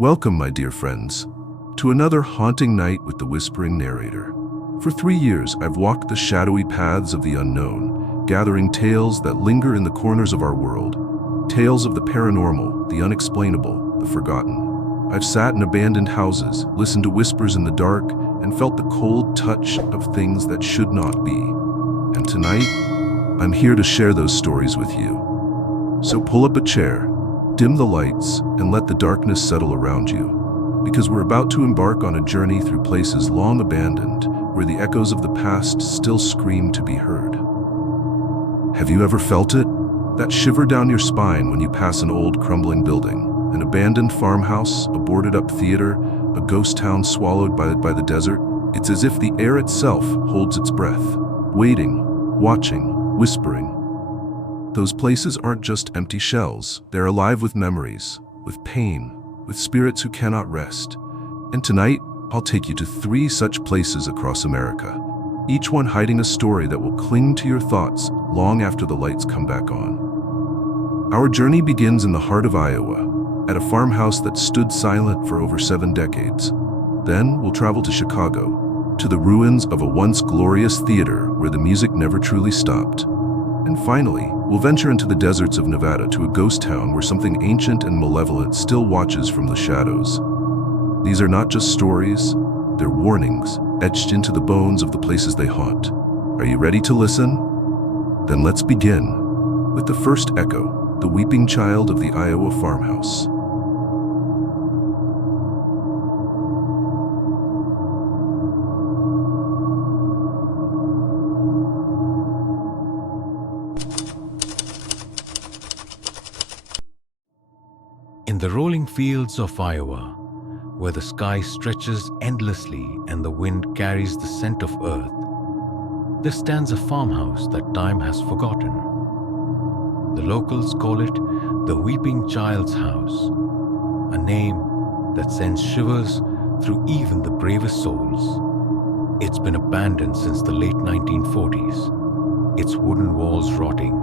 Welcome, my dear friends, to another haunting night with the Whispering Narrator. For 3 years, I've walked the shadowy paths of the unknown, gathering tales that linger in the corners of our world. Tales of the paranormal, the unexplainable, the forgotten. I've sat in abandoned houses, listened to whispers in the dark, and felt the cold touch of things that should not be. And tonight, I'm here to share those stories with you. So pull up a chair, dim the lights, and let the darkness settle around you. Because we're about to embark on a journey through places long abandoned, where the echoes of the past still scream to be heard. Have you ever felt it? That shiver down your spine when you pass an old crumbling building, an abandoned farmhouse, a boarded-up theater, a ghost town swallowed by the desert? It's as if the air itself holds its breath, waiting, watching, whispering. Those places aren't just empty shells. They're alive with memories, with pain, with spirits who cannot rest. And tonight, I'll take you to 3 such places across America, each one hiding a story that will cling to your thoughts long after the lights come back on. Our journey begins in the heart of Iowa, at a farmhouse that stood silent for over 7 decades. Then we'll travel to Chicago, to the ruins of a once glorious theater where the music never truly stopped. And finally, we'll venture into the deserts of Nevada to a ghost town where something ancient and malevolent still watches from the shadows. These are not just stories, they're warnings etched into the bones of the places they haunt. Are you ready to listen? Then let's begin with the first echo, the weeping child of the Iowa farmhouse. In the rolling fields of Iowa, where the sky stretches endlessly and the wind carries the scent of earth, there stands a farmhouse that time has forgotten. The locals call it the Weeping Child's House, a name that sends shivers through even the bravest souls. It's been abandoned since the late 1940s, its wooden walls rotting,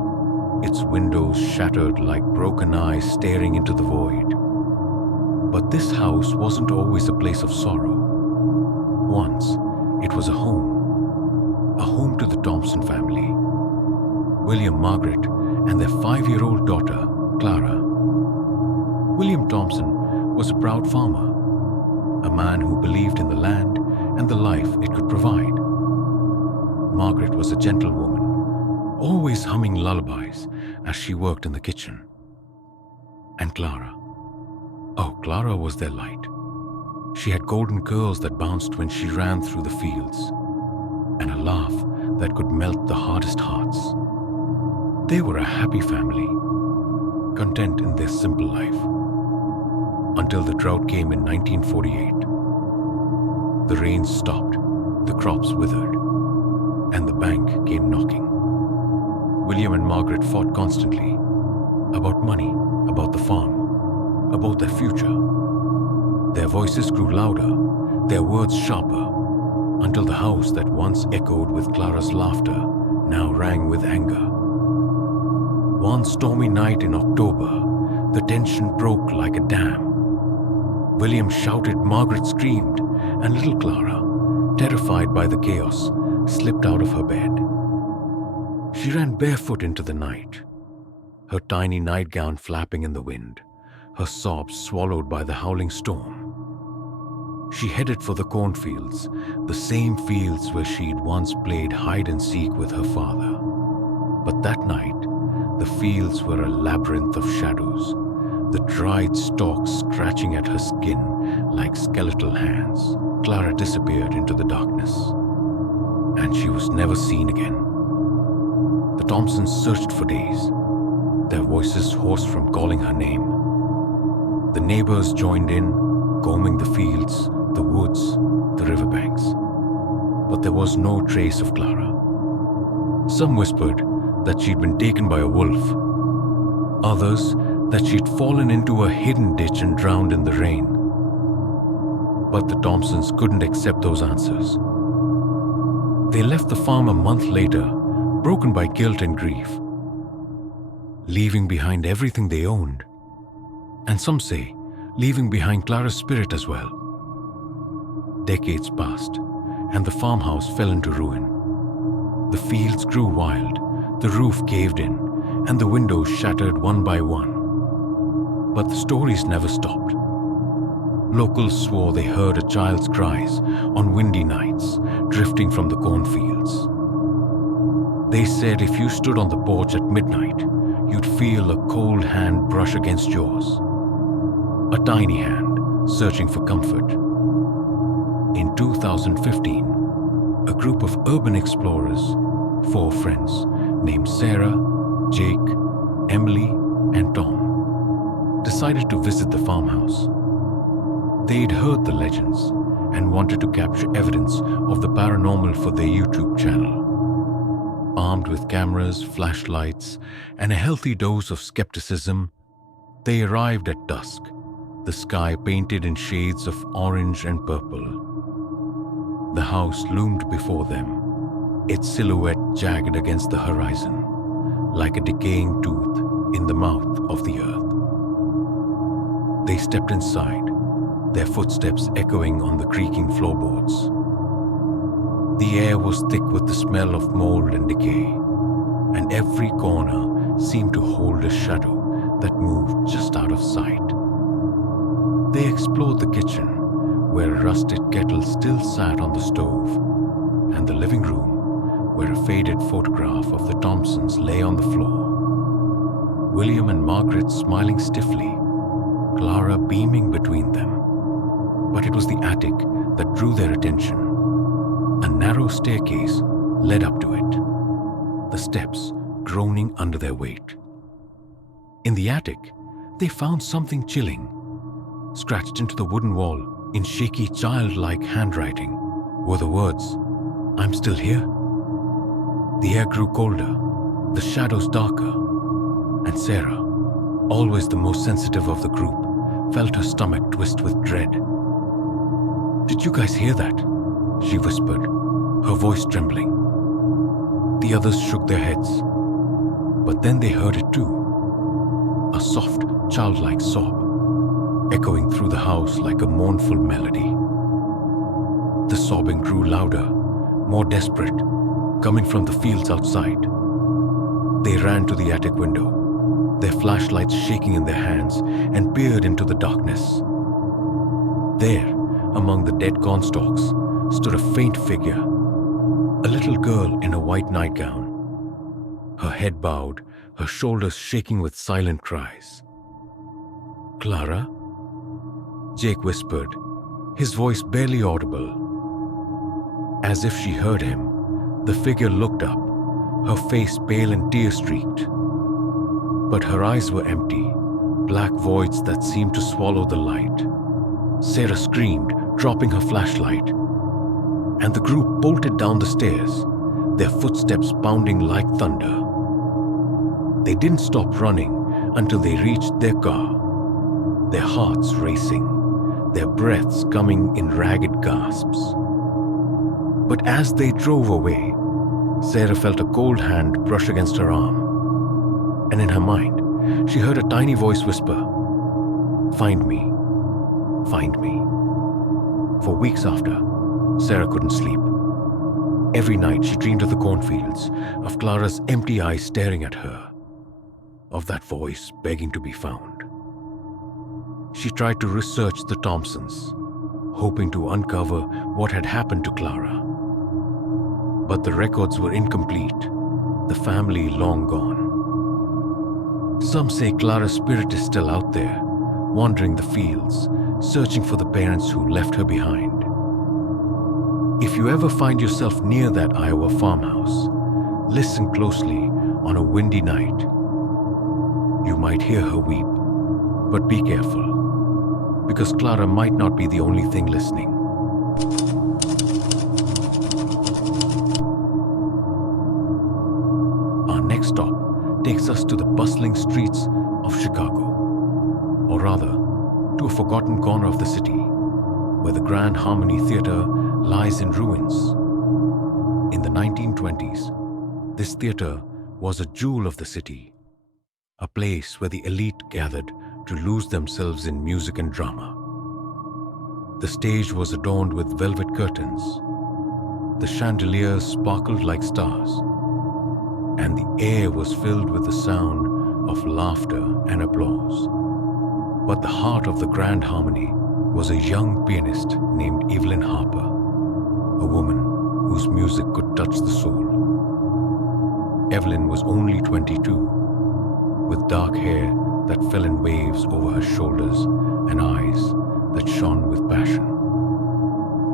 its windows shattered like broken eyes staring into the void. But this house wasn't always a place of sorrow. Once, it was a home to the Thompson family. William, Margaret, and their 5-year-old daughter, Clara. William Thompson was a proud farmer, a man who believed in the land and the life it could provide. Margaret was a gentle woman, always humming lullabies as she worked in the kitchen. And Clara. Oh, Clara was their light. She had golden curls that bounced when she ran through the fields, and a laugh that could melt the hardest hearts. They were a happy family, content in their simple life. Until the drought came in 1948. The rains stopped, the crops withered, and the bank came knocking. William and Margaret fought constantly about money, about the farm, about their future. Their voices grew louder, their words sharper, until the house that once echoed with Clara's laughter now rang with anger. One stormy night in October, the tension broke like a dam. William shouted, Margaret screamed, and little Clara, terrified by the chaos, slipped out of her bed. She ran barefoot into the night, her tiny nightgown flapping in the wind, her sobs swallowed by the howling storm. She headed for the cornfields, the same fields where she'd once played hide and seek with her father. But that night, the fields were a labyrinth of shadows, the dried stalks scratching at her skin like skeletal hands. Clara disappeared into the darkness, and she was never seen again. The Thompsons searched for days, their voices hoarse from calling her name. The neighbors joined in, combing the fields, the woods, the riverbanks. But there was no trace of Clara. Some whispered that she'd been taken by a wolf. Others that she'd fallen into a hidden ditch and drowned in the rain. But the Thompsons couldn't accept those answers. They left the farm a month later, broken by guilt and grief, leaving behind everything they owned, and some say leaving behind Clara's spirit as well. Decades passed, and the farmhouse fell into ruin. The fields grew wild, the roof caved in, and the windows shattered one by one. But the stories never stopped. Locals swore they heard a child's cries on windy nights, drifting from the cornfields. They said if you stood on the porch at midnight, you'd feel a cold hand brush against yours. A tiny hand, searching for comfort. In 2015, a group of urban explorers, 4 friends, named Sarah, Jake, Emily, and Tom, decided to visit the farmhouse. They'd heard the legends and wanted to capture evidence of the paranormal for their YouTube channel. Armed with cameras, flashlights, and a healthy dose of skepticism, they arrived at dusk, the sky painted in shades of orange and purple. The house loomed before them, its silhouette jagged against the horizon, like a decaying tooth in the mouth of the earth. They stepped inside, their footsteps echoing on the creaking floorboards. The air was thick with the smell of mold and decay, and every corner seemed to hold a shadow that moved just out of sight. They explored the kitchen, where a rusted kettle still sat on the stove, and the living room, where a faded photograph of the Thompsons lay on the floor. William and Margaret smiling stiffly, Clara beaming between them. But it was the attic that drew their attention. A narrow staircase led up to it, the steps groaning under their weight. In the attic, they found something chilling. Scratched into the wooden wall in shaky childlike handwriting were the words, "I'm still here." The air grew colder, the shadows darker, and Sarah, always the most sensitive of the group, felt her stomach twist with dread. "Did you guys hear that?" she whispered, her voice trembling. The others shook their heads, but then they heard it too. A soft, childlike sob, echoing through the house like a mournful melody. The sobbing grew louder, more desperate, coming from the fields outside. They ran to the attic window, their flashlights shaking in their hands, and peered into the darkness. There, among the dead cornstalks, stood a faint figure, a little girl in a white nightgown, her head bowed, her shoulders shaking with silent cries. "Clara?" Jake whispered, his voice barely audible. As if she heard him, the figure looked up, her face pale and tear-streaked. But her eyes were empty, black voids that seemed to swallow the light. Sarah screamed, dropping her flashlight, and the group bolted down the stairs, their footsteps pounding like thunder. They didn't stop running until they reached their car, their hearts racing, their breaths coming in ragged gasps. But as they drove away, Sarah felt a cold hand brush against her arm, and in her mind, she heard a tiny voice whisper, "Find me, find me." For weeks after, Sarah couldn't sleep. Every night she dreamed of the cornfields, of Clara's empty eyes staring at her, of that voice begging to be found. She tried to research the Thompsons, hoping to uncover what had happened to Clara. But the records were incomplete, the family long gone. Some say Clara's spirit is still out there, wandering the fields, searching for the parents who left her behind. If you ever find yourself near that Iowa farmhouse, listen closely on a windy night. You might hear her weep, but be careful, because Clara might not be the only thing listening. Our next stop takes us to the bustling streets of Chicago, or rather, to a forgotten corner of the city, where the Grand Harmony Theater lies in ruins. In the 1920s, this theater was a jewel of the city, a place where the elite gathered to lose themselves in music and drama. The stage was adorned with velvet curtains. The chandeliers sparkled like stars, and the air was filled with the sound of laughter and applause. But the heart of the grand harmony was a young pianist named Evelyn Harper, a woman whose music could touch the soul. Evelyn was only 22, with dark hair that fell in waves over her shoulders and eyes that shone with passion.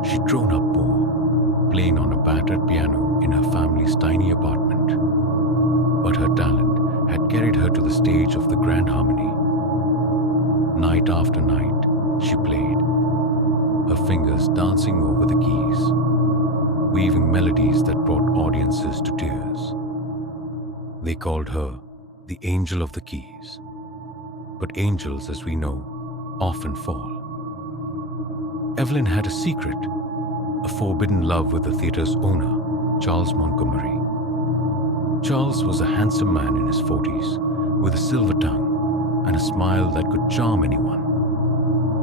She'd grown up poor, playing on a battered piano in her family's tiny apartment. But her talent had carried her to the stage of the Grand Harmony. Night after night, she played, her fingers dancing over the keys, weaving melodies that brought audiences to tears. They called her the Angel of the Keys. But angels, as we know, often fall. Evelyn had a secret, a forbidden love with the theater's owner, Charles Montgomery. Charles was a handsome man in his 40s, with a silver tongue and a smile that could charm anyone.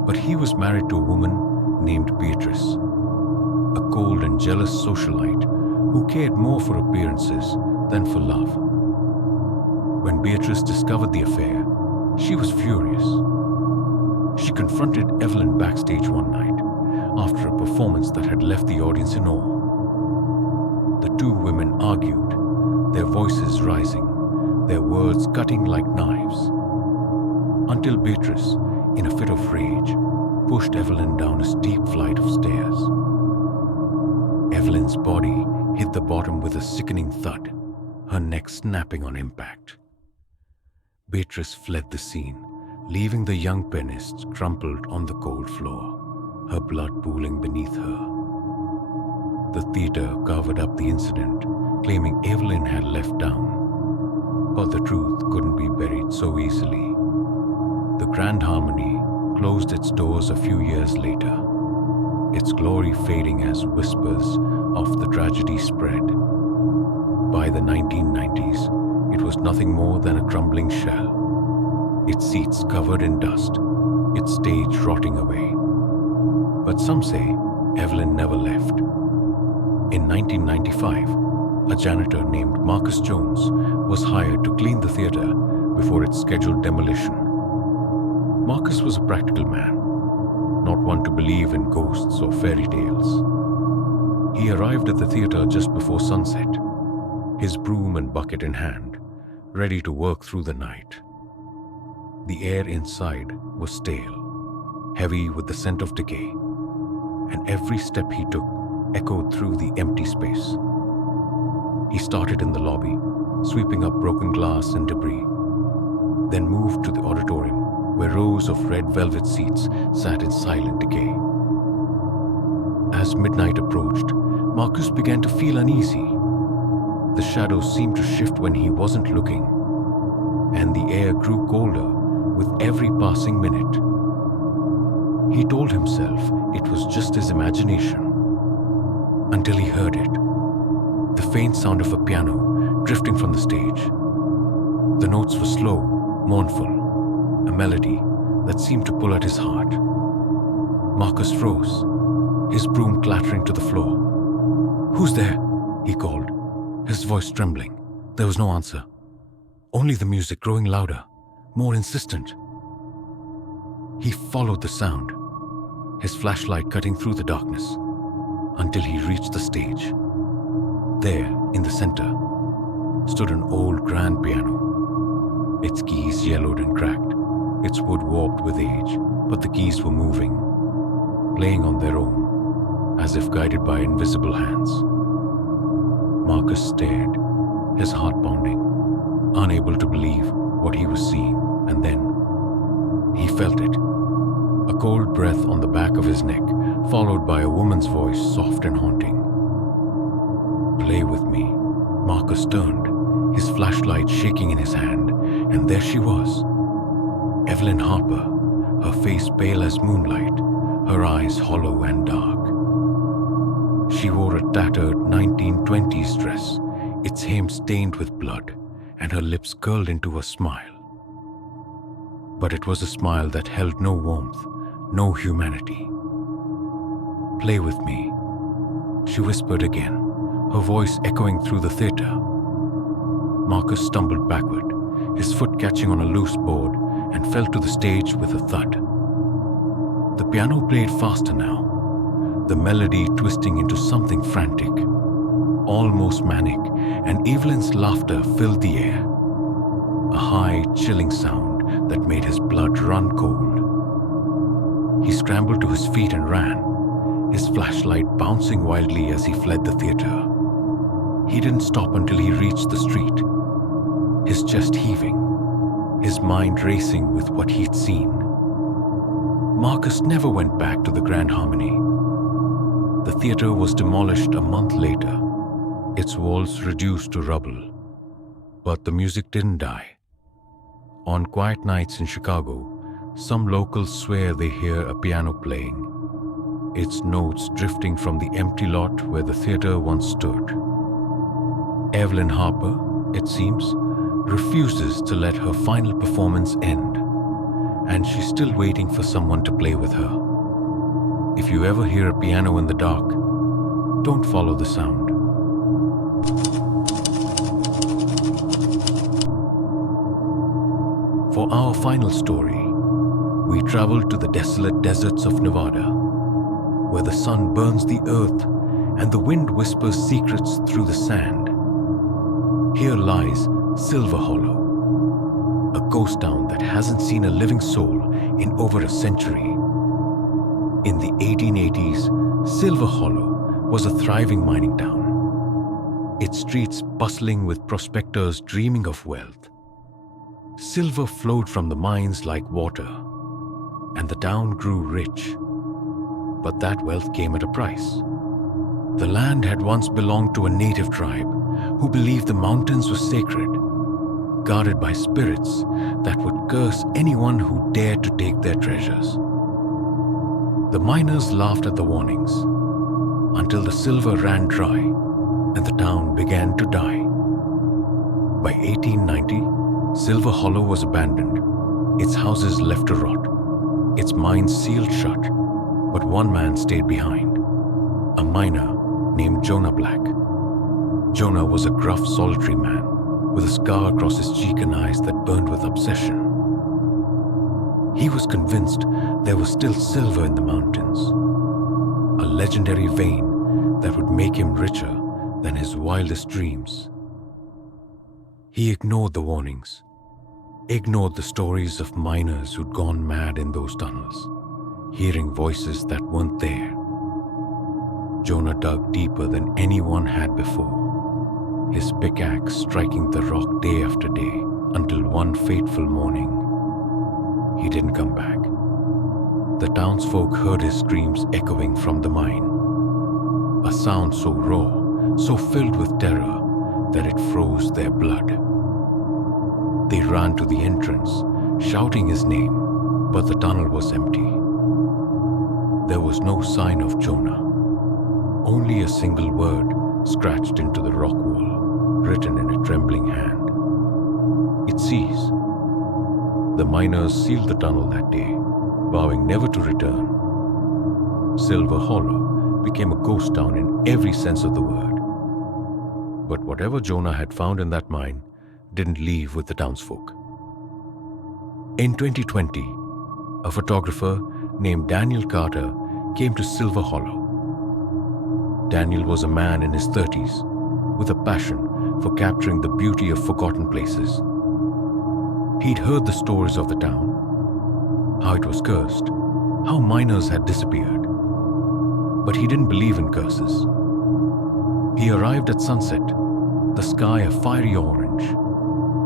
But he was married to a woman named Beatrice, a cold and jealous socialite who cared more for appearances than for love. When Beatrice discovered the affair, she was furious. She confronted Evelyn backstage one night after a performance that had left the audience in awe. The two women argued, their voices rising, their words cutting like knives, until Beatrice, in a fit of rage, pushed Evelyn down a steep flight of stairs. Evelyn's body hit the bottom with a sickening thud, her neck snapping on impact. Beatrice fled the scene, leaving the young pianist crumpled on the cold floor, her blood pooling beneath her. The theater covered up the incident, claiming Evelyn had left town. But the truth couldn't be buried so easily. The Grand Harmony closed its doors a few years later, its glory fading as whispers of the tragedy spread. By the 1990s, it was nothing more than a crumbling shell, its seats covered in dust, its stage rotting away. But some say Evelyn never left. In 1995, a janitor named Marcus Jones was hired to clean the theater before its scheduled demolition. Marcus was a practical man, not one to believe in ghosts or fairy tales. He arrived at the theater just before sunset, his broom and bucket in hand, ready to work through the night. The air inside was stale, heavy with the scent of decay, and every step he took echoed through the empty space. He started in the lobby, sweeping up broken glass and debris, then moved to the auditorium, where rows of red velvet seats sat in silent decay. As midnight approached, Marcus began to feel uneasy. The shadows seemed to shift when he wasn't looking, and the air grew colder with every passing minute. He told himself it was just his imagination, until he heard it, the faint sound of a piano drifting from the stage. The notes were slow, mournful, a melody that seemed to pull at his heart. Marcus rose, his broom clattering to the floor. "Who's there?" he called, his voice trembling. There was no answer, only the music growing louder, more insistent. He followed the sound, his flashlight cutting through the darkness, until he reached the stage. There, in the center, stood an old grand piano. Its keys yellowed and cracked, its wood warped with age, but the keys were moving, playing on their own, as if guided by invisible hands. Marcus stared, his heart pounding, unable to believe what he was seeing, and then he felt it. A cold breath on the back of his neck, followed by a woman's voice, soft and haunting. "Play with me." Marcus turned, his flashlight shaking in his hand, and there she was. Evelyn Harper, her face pale as moonlight, her eyes hollow and dark. She wore a tattered 1920s dress, its hem stained with blood, and her lips curled into a smile. but it was a smile that held no warmth, no humanity. "Play with me," she whispered again, her voice echoing through the theater. Marcus stumbled backward, his foot catching on a loose board, and fell to the stage with a thud. The piano played faster now, the melody twisting into something frantic, almost manic, and Evelyn's laughter filled the air. A high, chilling sound that made his blood run cold. He scrambled to his feet and ran, his flashlight bouncing wildly as he fled the theater. He didn't stop until he reached the street, his chest heaving, his mind racing with what he'd seen. Marcus never went back to the Grand Harmony. The theater was demolished a month later, its walls reduced to rubble. But the music didn't die. On quiet nights in Chicago, some locals swear they hear a piano playing, its notes drifting from the empty lot where the theater once stood. Evelyn Harper, it seems, refuses to let her final performance end, and she's still waiting for someone to play with her. If you ever hear a piano in the dark, don't follow the sound. For our final story, we travel to the desolate deserts of Nevada, where the sun burns the earth and the wind whispers secrets through the sand. Here lies Silver Hollow, a ghost town that hasn't seen a living soul in over a century. In the 1880s, Silver Hollow was a thriving mining town, its streets bustling with prospectors dreaming of wealth. Silver flowed from the mines like water, and the town grew rich. But that wealth came at a price. The land had once belonged to a native tribe who believed the mountains were sacred, guarded by spirits that would curse anyone who dared to take their treasures. The miners laughed at the warnings until the silver ran dry and the town began to die. By 1890, Silver Hollow was abandoned, its houses left to rot, its mines sealed shut, but one man stayed behind, a miner named Jonah Black. Jonah was a gruff, solitary man with a scar across his cheek and eyes that burned with obsession. He was convinced there was still silver in the mountains, a legendary vein that would make him richer than his wildest dreams. He ignored the warnings, ignored the stories of miners who'd gone mad in those tunnels, hearing voices that weren't there. Jonah dug deeper than anyone had before, his pickaxe striking the rock day after day until one fateful morning, he didn't come back. The townsfolk heard his screams echoing from the mine, a sound so raw, so filled with terror that it froze their blood. They ran to the entrance, shouting his name, but the tunnel was empty. There was no sign of Jonah, only a single word scratched into the rock wall, written in a trembling hand. It ceased. The miners sealed the tunnel that day, vowing never to return. Silver Hollow became a ghost town in every sense of the word. But whatever Jonah had found in that mine didn't leave with the townsfolk. In 2020, a photographer named Daniel Carter came to Silver Hollow. Daniel was a man in his 30s with a passion for capturing the beauty of forgotten places. He'd heard the stories of the town, how it was cursed, how miners had disappeared. But he didn't believe in curses. He arrived at sunset, the sky a fiery orange,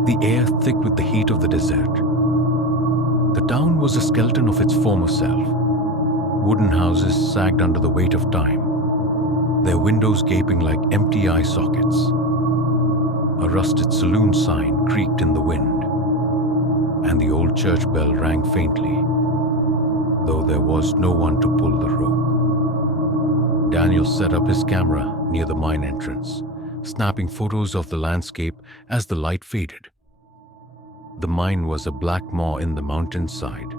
the air thick with the heat of the desert. The town was a skeleton of its former self. Wooden houses sagged under the weight of time, their windows gaping like empty eye sockets. A rusted saloon sign creaked in the wind, and the old church bell rang faintly, though there was no one to pull the rope. Daniel set up his camera near the mine entrance, snapping photos of the landscape as the light faded. The mine was a black maw in the mountainside,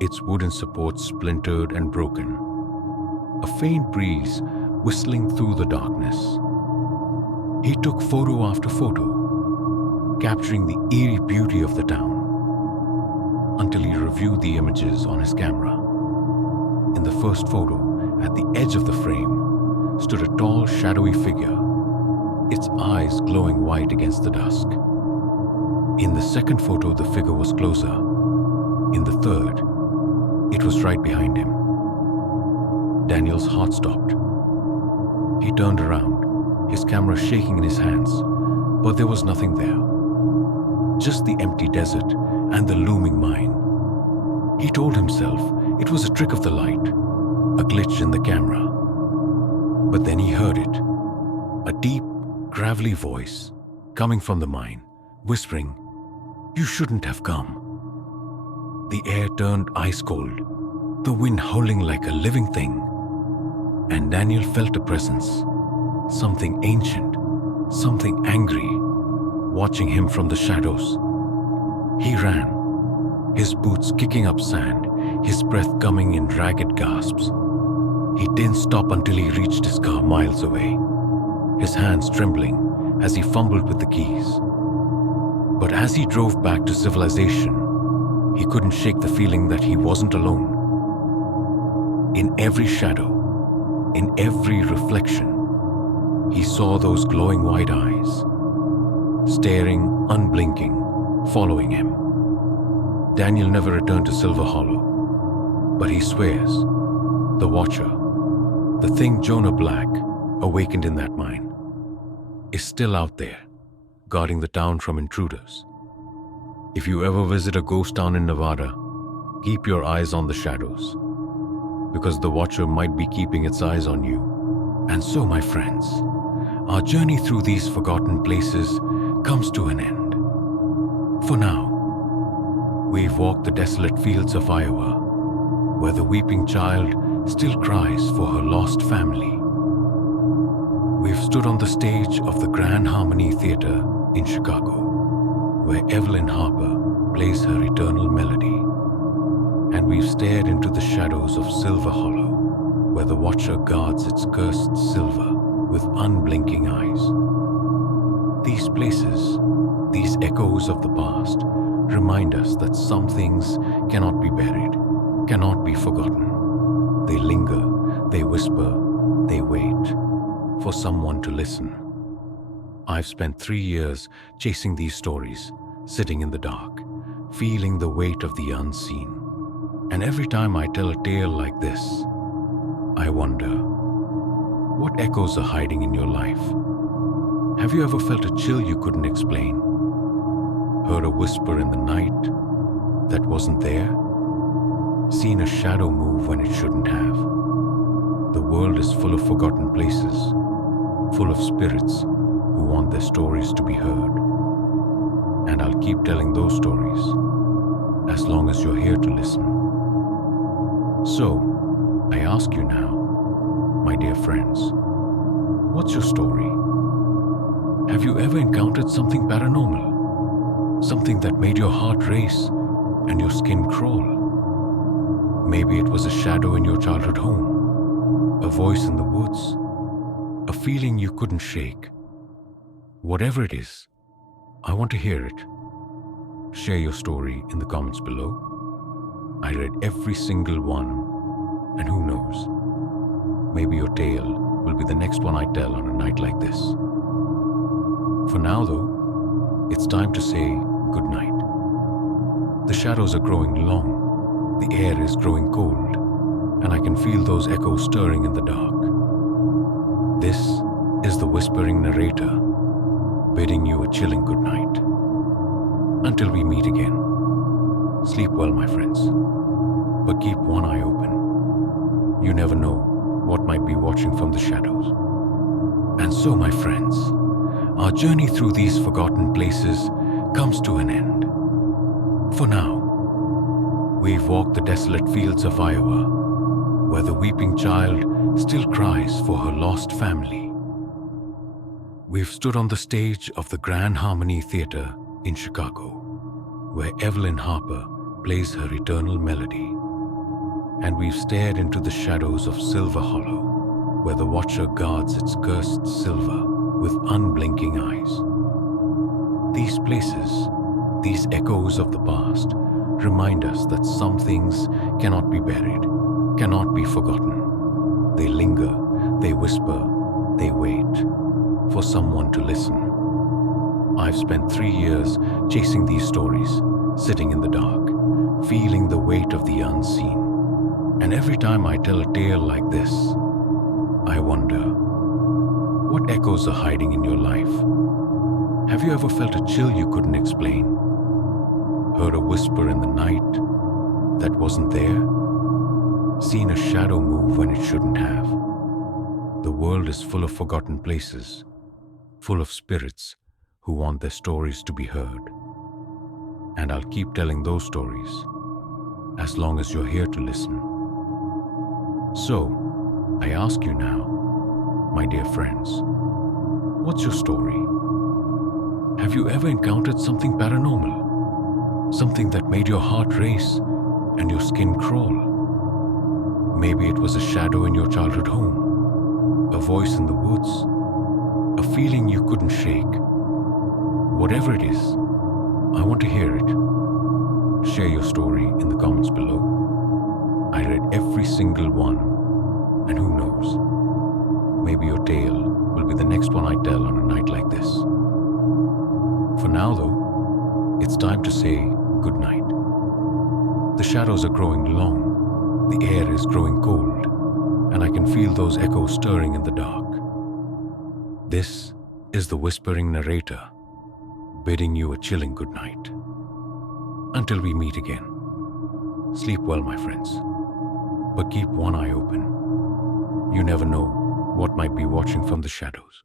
its wooden supports splintered and broken. A faint breeze whistling through the darkness. He took photo after photo, capturing the eerie beauty of the town, until he reviewed the images on his camera. In the first photo, at the edge of the frame, stood a tall, shadowy figure, its eyes glowing white against the dusk. In the second photo, the figure was closer. In the third, it was right behind him. Daniel's heart stopped. He turned around, his camera shaking in his hands, but there was nothing there. Just the empty desert and the looming mine. He told himself it was a trick of the light, a glitch in the camera. But then he heard it, a deep, gravelly voice coming from the mine, whispering, "You shouldn't have come." The air turned ice cold, the wind howling like a living thing, and Daniel felt a presence, something ancient, something angry, watching him from the shadows. He ran, his boots kicking up sand, his breath coming in ragged gasps. He didn't stop until he reached his car miles away, his hands trembling as he fumbled with the keys. But as he drove back to civilization, he couldn't shake the feeling that he wasn't alone. In every shadow, in every reflection, he saw those glowing white eyes, staring, unblinking, following him. Daniel never returned to Silver Hollow, but he swears the Watcher, the thing Jonah Black awakened in that mine, is still out there, guarding the town from intruders. If you ever visit a ghost town in Nevada, keep your eyes on the shadows, because the Watcher might be keeping its eyes on you. And so, my friends, our journey through these forgotten places comes to an end. For now, we've walked the desolate fields of Iowa, where the weeping child still cries for her lost family. We've stood on the stage of the Grand Harmony Theater in Chicago, where Evelyn Harper plays her eternal melody. And we've stared into the shadows of Silver Hollow, where the Watcher guards its cursed silver with unblinking eyes. These places, these echoes of the past, remind us that some things cannot be buried, cannot be forgotten. They linger, they whisper, they wait for someone to listen. I've spent 3 years chasing these stories, sitting in the dark, feeling the weight of the unseen. And every time I tell a tale like this, I wonder, what echoes are hiding in your life? Have you ever felt a chill you couldn't explain? Heard a whisper in the night that wasn't there? Seen a shadow move when it shouldn't have? The world is full of forgotten places, full of spirits who want their stories to be heard. And I'll keep telling those stories as long as you're here to listen. So, I ask you now, my dear friends, what's your story? Have you ever encountered something paranormal? Something that made your heart race and your skin crawl? Maybe it was a shadow in your childhood home, a voice in the woods, a feeling you couldn't shake. Whatever it is, I want to hear it. Share your story in the comments below. I read every single one, and who knows, maybe your tale will be the next one I tell on a night like this. For now though, it's time to say good night. The shadows are growing long, the air is growing cold, and I can feel those echoes stirring in the dark. This is the Whispering Narrator, bidding you a chilling good night. Until we meet again, sleep well, my friends, but keep one eye open. You never know what might be watching from the shadows. And so, my friends, our journey through these forgotten places comes to an end. For now, we've walked the desolate fields of Iowa, where the weeping child still cries for her lost family. We've stood on the stage of the Grand Harmony Theater in Chicago, where Evelyn Harper plays her eternal melody. And we've stared into the shadows of Silver Hollow, where the Watcher guards its cursed silver with unblinking eyes. These places, these echoes of the past, remind us that some things cannot be buried, cannot be forgotten. They linger, they whisper, they wait for someone to listen. I've spent 3 years chasing these stories, sitting in the dark, feeling the weight of the unseen. And every time I tell a tale like this, I wonder, what echoes are hiding in your life? Have you ever felt a chill you couldn't explain? Heard a whisper in the night that wasn't there? Seen a shadow move when it shouldn't have? The world is full of forgotten places, full of spirits who want their stories to be heard. And I'll keep telling those stories as long as you're here to listen. So, I ask you now, my dear friends, what's your story? Have you ever encountered something paranormal? Something that made your heart race and your skin crawl? Maybe it was a shadow in your childhood home, a voice in the woods, a feeling you couldn't shake. Whatever it is, I want to hear it. Share your story in the comments below. I read every single one, and who knows, maybe your tale will be the next one I tell on a night like this. For now though, it's time to say good night. The shadows are growing long, the air is growing cold, and I can feel those echoes stirring in the dark. This is the Whispering Narrator, bidding you a chilling good night. Until we meet again, sleep well, my friends, but keep one eye open. You never know what might be watching from the shadows.